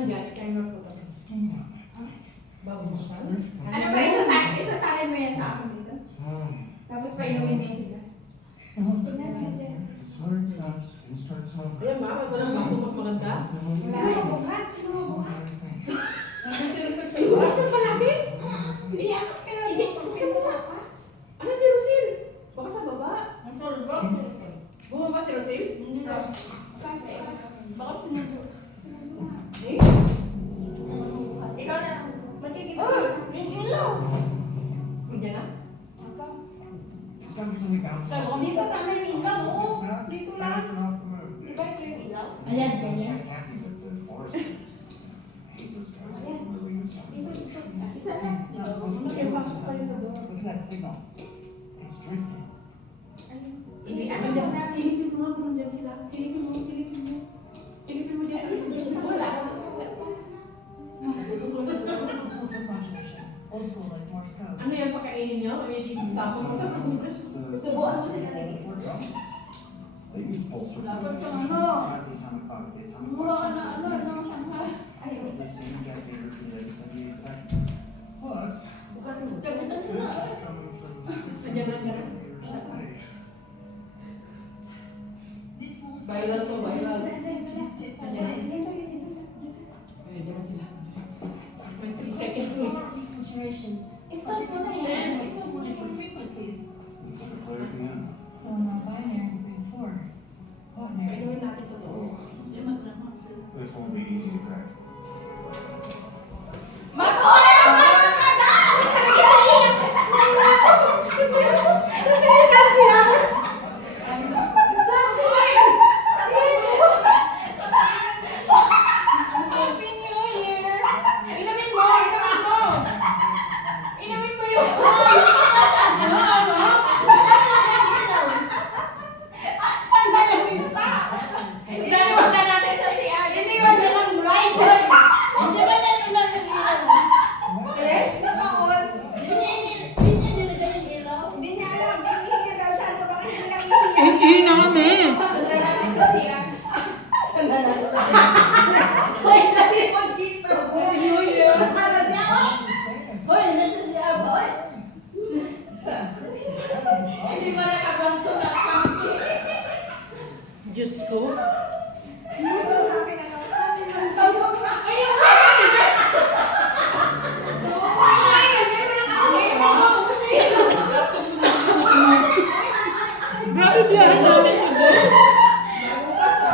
lang dyan, i-timer ko pa. Bago mo pa. Ano ba, isasakin mo yan sa akin dito? Tapos painumin mo sila. Tingnan mo dyan. Ayan ba? Walang baso mas maganda? Wala mo bukas. Ang sirusir sa iyo. Basta pa natin? Iyakas ka na dito. Ano sirusir? Baka sa baba. Ang solbo. Bumaba sirusir? Hindi daw. Baka sinubo. Eh? Ikaw na. Magkikita. Yung ilaw. Nandiyan na? Dito sa akin yung ilaw, oh. Dito lang. Di ba ito yung ilaw? Ayan, ganyan. Isa lang. Magkipasok kayo sa doon. Hindi, ano dyan na? Silipin mo nga kung nandiyan sila. Silipin mo. Silipin mo dyan. Wala. Ano yan, pakainin nyo? May tapos mo sa kanila. Subuan mo sila ng isa. Dapat yung ano. Mura ka na ano, sangka. Ayun. Gabisan sila. Nandiyan na. Viral to, viral. Nandiyan na. Nandiyan na sila. May 3 seconds mo. Stop mo na yan. Stop mo na yan. So, non-binary degrees 4. Painumin natin totoo. This won't be easy to crack. Happy New Year! Inumin mo! Inumin mo yun! Asan na yung isa? Ilalabas na natin sa CR. Iniwan na lang bright! Hindi ba na yung nasa ilaw? Eh? Nabaon. Hindi niya nilagay yung ilaw. Hindi niya alam. Hihinga daw siya. Ano bakit hindi lang hihinga? Hihina kami! Wala natin sa CR. Hoy, dali mo dito. Para siya, oh! Hoy, nasa CR ba, oy? Hindi ba nakabangko na pangki? Diyos ko. Ano sa akin ano? Grabe biyahan namin ito. Bago pa sa...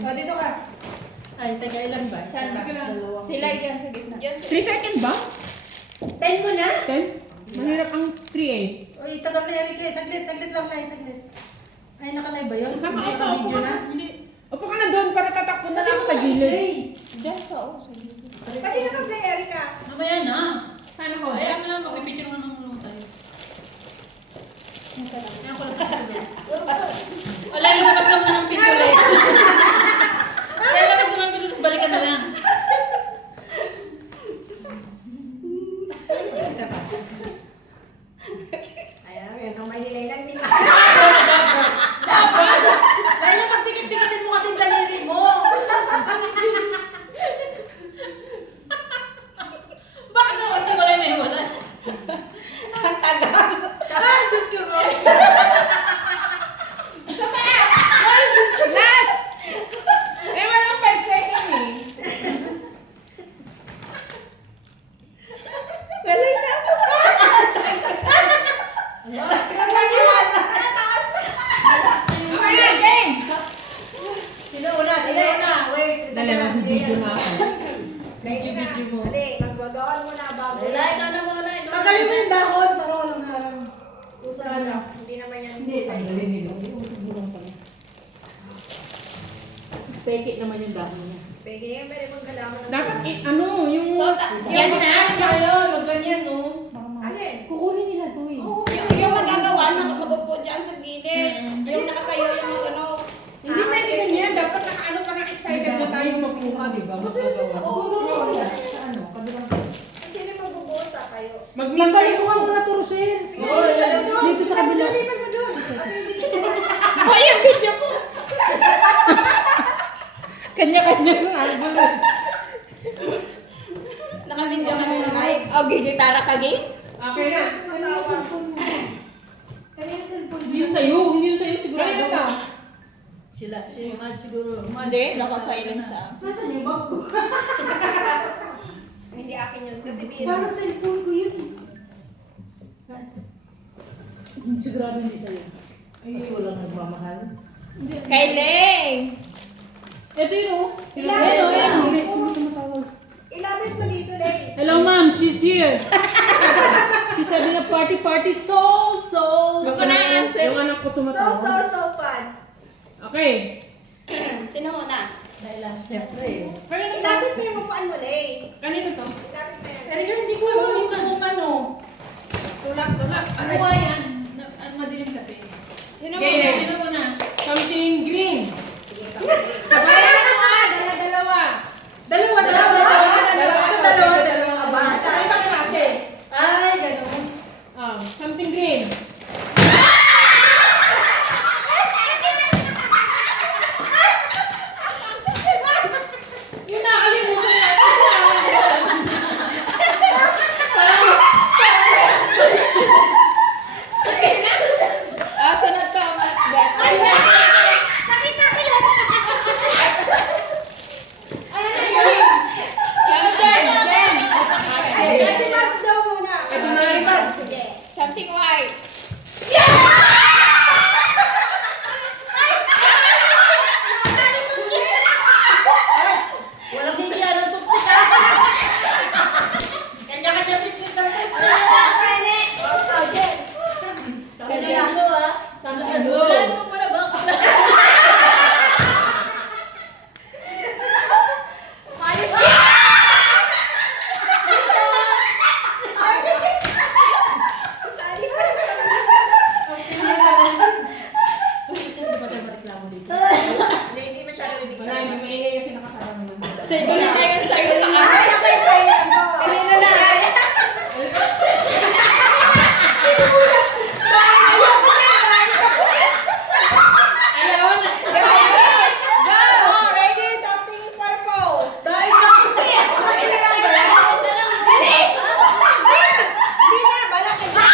O, dito ka. Ay, taga-ilan ba? Saan ka na? Sila yan sa gitna. 3 seconds ba? 10 mo na? 10? Mahirap ang 3 eh. Uy, tagal na Eric. Saglit lang na. Saglit. Ay, nakalive ba yun? Nakaupo, Video upo ka na? na. Upo ka na doon para tatakbo na lang sa gilid. Diyan ka, oh. Sa gilid. Pati naka-play, Erica. Mamaya na. Saan ako? Ayaw na, magpipicture nga ng mga tayo. Kaya ko lang pinasulit. Wala, ilabas ka muna ng picture ulit. Kaya ilabas ka muna ng picture, tapos balikan na lang. Isa pa. Ayan, yung kamay ni Layla. Layla, pagdikit-dikitin mo kasing daliri mo. Bakit naman kasi wala na yung wala? Ang tagal. Ay, Diyos ko mo. Eh, walang 5 seconds eh. Galing na ako. Ako na, game! Sino una? Wait, Dali, mag-video na ako. Medyo mo. Dali, magwagawan mo na bago. Wala, ikaw na wala. Tagalin mo yung dahon para walang harang. Usala. Hindi naman yan. Hindi, tanggalin nila. Usog mo lang pala. Peke naman yung dahon niya. Pwede yan, pwede mong galaman. Dapat, ano, yung... Yan na. Wag ganyan, oh. Alin? Kukunin nila to eh. Oo, yung magagawa, magupo dyan sa gilid. Yung nakatayo yung ano. Hindi pwede ganyan. Dapat naka-ano, parang excited na tayo magkuha, di ba? Magagawa. Oo, no. Sa ano, kabilang. Sino magbubuhos sa tayo. Nagkalikuhan ko na to, Rosel. Oo, alam mo. Dito sa kabila. Lipat mo doon. Hoy, ang video ko! Kanya-kanya ng angulo. Naka-video ka na live. Oh, gigitara ka, Ging? Okay na. Kanina yung cellphone mo. Kanina yung cellphone mo. Hindi yun sa'yo. Hindi yun sa'yo siguro. Kanina to. Si Mad siguro. Hindi, naka-silence ah. Nasaan yung bag ko? Hindi akin yun. Kasi Parang cellphone ko yun. Sigurado hindi sa'yo. Kasi walang nagmamahal. Kay Leng! Ito yun oh. Ilapit mo. Ayun. Ilapit mo dito, Lay. Hello ma'am, she's here. She's having a party so. Gusto na answer. Yung anak ko So tumatawag. fun. Okay. Sino muna? Dahil Siyempre. Kanina to. Ilapit mo yung upuan mo, Lay. Kanina to. Ilapit mo yan. Pero hindi ko alam kung ano. Tulak. ano ba yan? Madilim kasi. Sino Okay, muna? sino muna? Something green. Sabayan na mo ah! Dalawa. Dalawa. Aba, Sabay pa naman ate. Ay, ganun. Something green. Yung nakalimutan natin. Sunod to. nakita ko yan. Jen. Si Mads daw muna. Si Mads, sige. Something white. Walang hindi ano tupit. Kanya-kanya bitbit ng Sanado ah. Sanado. Wala mo pala ba? Sali pa sa hindi masyado ibig Wala, sabihin. yung maingay kasi nakasama naman. Sige na tayo sa'yo pa ka. Ay, ako yung silent mo. Kanina na. Ayaw na. Go! Ready? Something purple. Dahil na kasi. Okay na lang ba? Isa lang muna. Hindi na, balak ka dyan.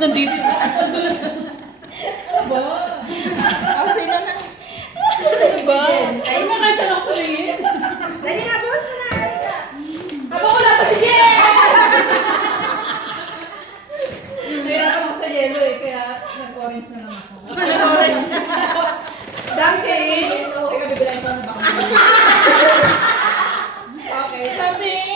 Nandito na. Ba? Ako sino na? Ba? Ano ba nga dyan ako tumingin? Dali na, bukas mo na. Halika. Aba, wala pa si Jen! Nahirapan ako sa yellow eh, kaya nag-orange na lang ako. Orange. Something! Teka, bibilayin ko na baka. Okay, something!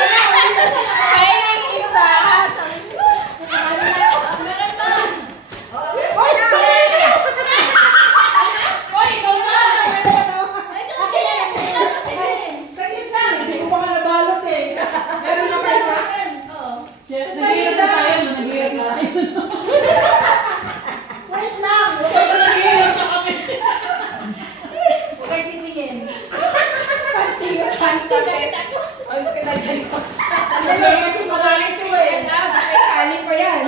Ay, ang isa! Meron ba? Hoy, ikaw na! Ay, kailan pa sige? Saglit lang. Hindi ko baka nabalot eh. Meron na ba sa akin? Oo. Nag-iirap na tayo, no? Nag-iirap na tayo. Wait lang. Huwag Ikaw na nag-iirap na kami. kayo titingin. Ay, sakit na dyan ko. Sandali kasi marami ito eh. Bakit kali pa yan?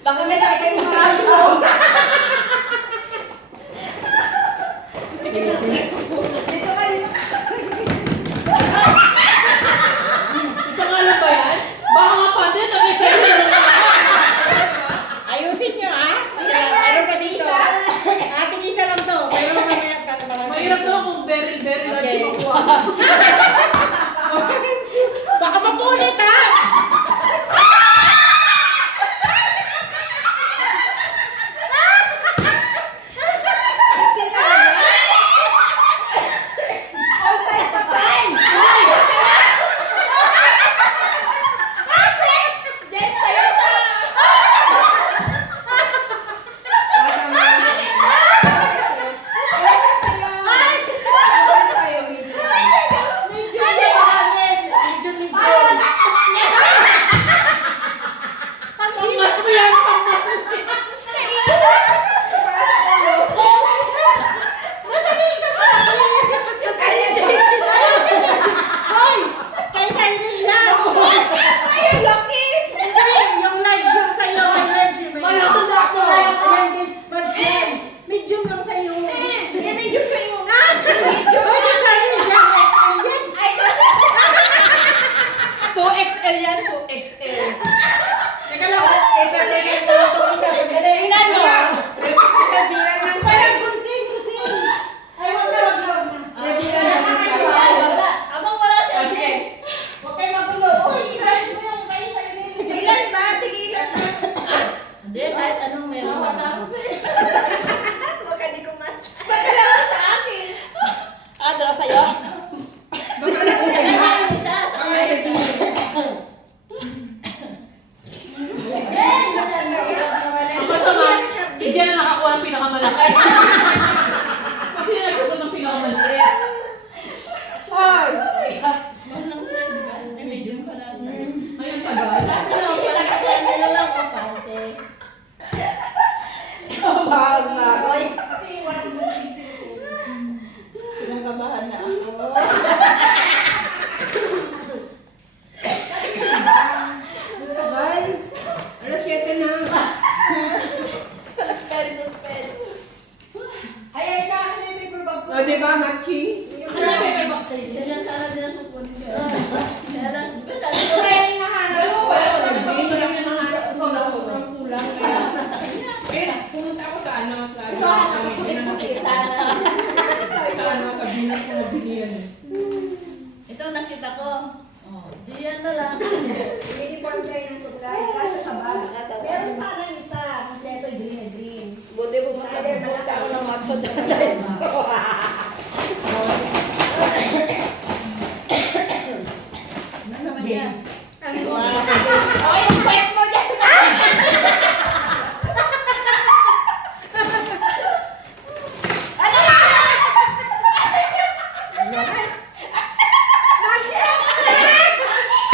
Baka may tayo kasi marami ito. Dito ka, dito ka. Ito nga lang ba yan? Baka nga pati, nag-isaya na lang ako. Ayusin nyo ah. Meron pa dito. Ating isa lang to. Pero mamaya para marami. Mahirap naman kung very large Okay. yung makuha. Baka mapunit ha. All size pa tayo. Jen, sa'yo na! Medyo hindi maraming. Medyo Pangmas mo yan, pangmas mo yan. Hoy! Kay sa'yo yan! Ay, lucky! Hindi! Yung large yung sa'yo. May large yung Malakot ako. Ayan, this buds yan. Medium lang sa'yo. Yan ay yung sa'yo. Pwede sa'yo yan. XL yan. 2XL yan, 2XL. Teka lang. Ipapagyan mo lang itong isa. Ilan mo? Ipabiran lang. Parang gunting kasi. Ay, wag na, wag na, wag na. Ay, wala. Abang wala siya, Jen. Huwag kayo magulo. Uy, i-brush mo yung kayo sa'yo nito. Tigilan ba? Tigilan ba? Hindi, kahit anong meron Tawa na na ako ako sa'yo. Huwag ka di kumat. Pagkalawa sa akin. Ah, dala sa'yo? Sa akin isa, sa akin isa. Jen! Ang masama, si Jen ang nakakuha ng pinakamalaki. Kasi yung nagsusot ng pinakamaliit. Hoy! Small lang siya, di ba? Ay, medium pa na sa akin. Ngayon tagal. Ano, palagyan nila lang o pante. Bawas na. Uy. Kasi wala mo sinusunod. Pinangkabahan na ako. Tagal. Alas 7 na. Suspense. Ay, ka, ano yung paper bag ko? O, di ba, Machi? Ano yung paper box sa'yo? Yan lang sana din ang kukunin ko. Kaya lang, di ba sabi ko, Kaya yung nahanap Alam mo ko. ba, Hindi mo lang yung nahanap ko. sola-sola. Ang kulang. kaya Kaya, naman sa kanya. eh, pumunta ako sa ano. Sa Ito ako nakakulit-kulit sana. Sa ano, kabinet ko na bilihan. Ito nakita ko. Oh, di yan na lang. Uniform kayo ng supply, kasi sa bag. Pero sana yung isa, kompleto green na green. Buti mo Sa sa other, pumunta ako ng malaki. Watson guys. Ano naman yan? Ano? Oh, yung pet mo dyan! Ano na?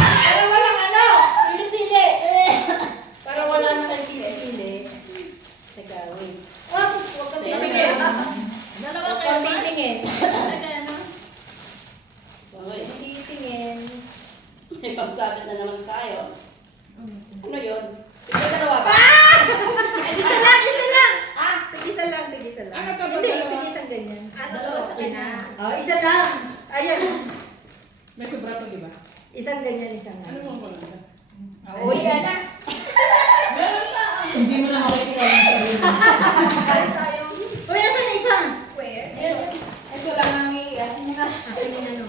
Para walang ano, pili-pili. Para wala na kang pili-pili. Teka, wait. Ah, huwag kang titingin. Dalawa Huwag kayo kang ba? titingin. Isang ganyan, isang Ano ganyan. mo ba? Oo, yan na. Hindi mo na makikita yung sarili mo. Kahit tayong Uy, nasaan na isa? square. Ito lang ang iyan. Akin yung ano.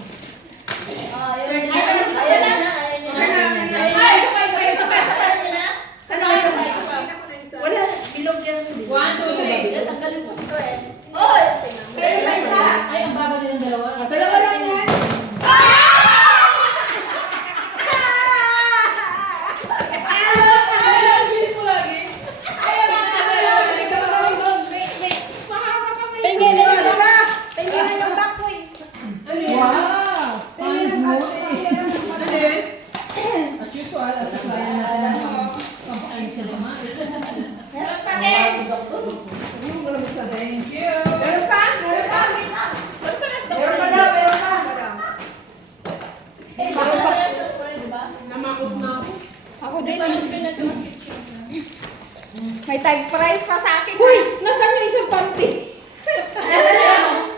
Ayun na. Ayun na. Ayun na. Ayun na. Ay, sabay Ito pa sa kanya na. Ano yun? Kita ko na isa. Wala, bilog yan. 1, 2, 3. Tatanggalin ko si Coen. Oy! Pero pa isa. Ay, ang bago din ng dalawa. Dalawa lang yan. Ay, ang bilis mo lagi. Ay, ang Tingin na ano na. Tingnan mo yung back ko eh. Wow! Ang smooth eh. As usual, at saka yan natin ang pampakain sa lima. Meron pa din. Yung malamig sa thank you. Meron pa? Meron pa? Meron pa na sa Meron pa Coen. daw, meron pa. Eh, isa pa na pala sa Coen, di ba? Namakos na ako. Ako din. May tag price pa sa akin. Uy, nasaan yung isang pampi?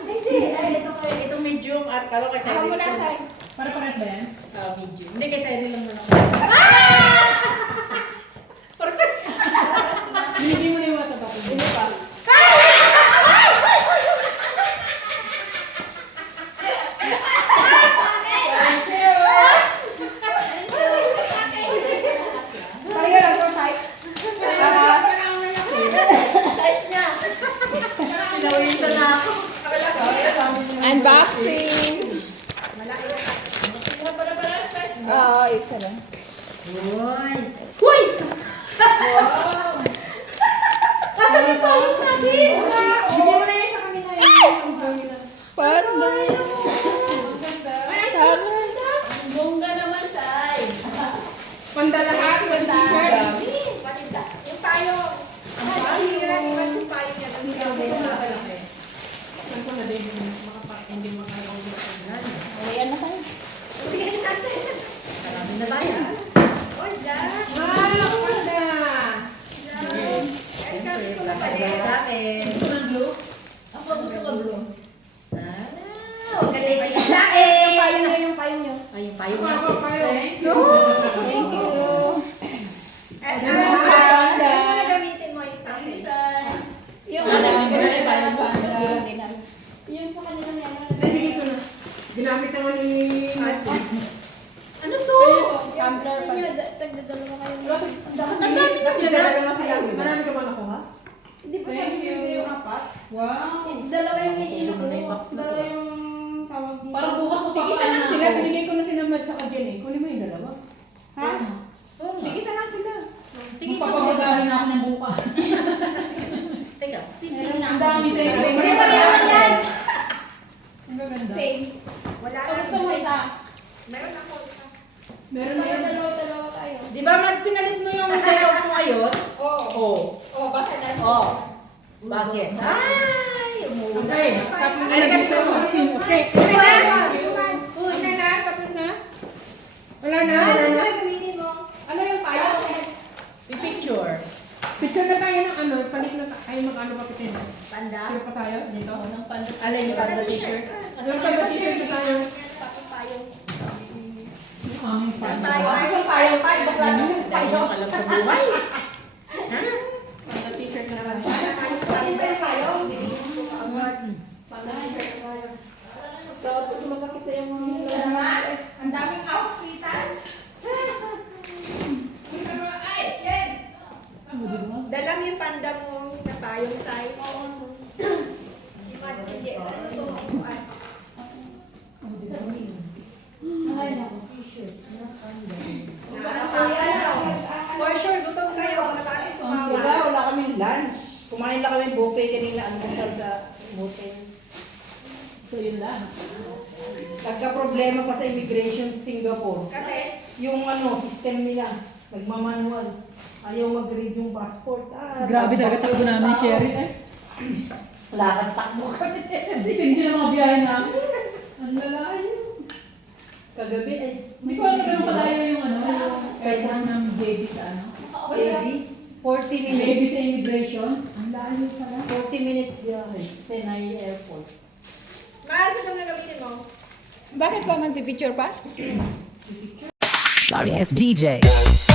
Hindi. Ay, ito ko. Itong medium at kalo kay Ako Cyril. muna sa Para-pares ba yan? Medium. Hindi kay Cyril lang naman. Binigay mo na yung water bottle. Hindi pa. Thank you! Tayo lang po, Sai. Size niya. Pinawisan na ako. Unboxing. Oo, isa lang. Uy! Uy! Nasaan yung pahit natin? Bigyan mo na yun sa kami na yun. Paano? Bongga naman, Sai. Pandalahat, t-shirt. Patinda. Yung tayo. Ang hirap naman si payo niya. Ang hirap din sa akin. Saan ko na din hindi makakaulit. Ayan na tayo. Tingnan natin. Marami na tayo. Oh, Jack. Wow! Panda! Ay, ka gusto mo pa din. Sa akin. Gusto ng blue? Ako gusto ko blue. Huwag ka din tingin sa akin. Yung payo niyo, yung payo niyo. Ay, yung payo Ako, natin. thank you. Thank you. At Panda. ano na gamitin mo yung sa Thank you, akin? Sai. Yung ano, hindi ko na rin payo. Yung sa kanila niya. Nabigay ko na. Ginamit naman ni Ano to? Tumbler pa. Tagdadalawa kayo. Ang dami na ganun. Marami ka ba nakuha? Hindi pa Thank sabi you. yung apat. Wow! Dalawa yung iniinom Ano na yung ko. box na to? Dalawa yung tawag dito. Parang bukas mo Tigisa lang sila. ako. Binigay ko na sinamad sa kadyan eh. Kunin mo yung dalawa. Ha? Oo nga. Tigisa lang sila. Magpapagagahin na ako ng bukas. Teka. Meron na. Ang dami, thank you. Hindi pa meron yan. Ang gaganda. Same. Wala O gusto mo isa? Meron ako isa. Meron na yung dalawa tayo. Di ba, mas pinalit mo yung kayo mo ngayon? Oo. Oh, bakit na? Oo. Bakit? Ay, umuwi. Okay, tapos Ay, nagkasama mo. Okay. Thank you. Ano na? Tapos na? Wala na? Ano Wala na na? gamitin mo? Ano yung payo? Yung picture. Picture na tayo ng ano, palit na tayo mag-ano pa pitin. Panda. Picture pa tayo dito. Ako ng panda. Alin yung panda t-shirt? Yung pag t-shirt na tayo. Pati payo. Ang Payo. Ako isang payo, payo, bakla na yung Dahil payo. yung alam sa buhay. Ha? Pag t-shirt na naman. Pati payo. Pag t-shirt na tayo. Tapos sumasakit na yung mga ang daming outfitan. Dala mo yung panda mo na tayong side. Si Mads, hindi. Ano to? Ay. Ay, naku, t-shirt. For sure, gutom kayo. Mataas yung tumawa. Wala kaming lunch. Kumain lang kami buffet kanina almusal sa hotel. So yun lang. Nagka-problema pa sa immigration sa Singapore. Kasi, Yung ano, system nila, nagmamanual. Ayaw mag-read yung passport. Grabe talaga takbo namin ni Sherry eh. Lakad takbo kami. Hindi na mga biyahe namin. Ang lalayo. Kagabi ay, Hindi ko alam na ganun kalayo yung ano, yung airport ng JB sa ano. baby, 40 JB minutes. sa immigration. Ang layo pala. 40 minutes biyahe. Senai Airport. Mads, ito na gamitin mo. Bakit pa magpipicture pa? Sorry, it's DJ.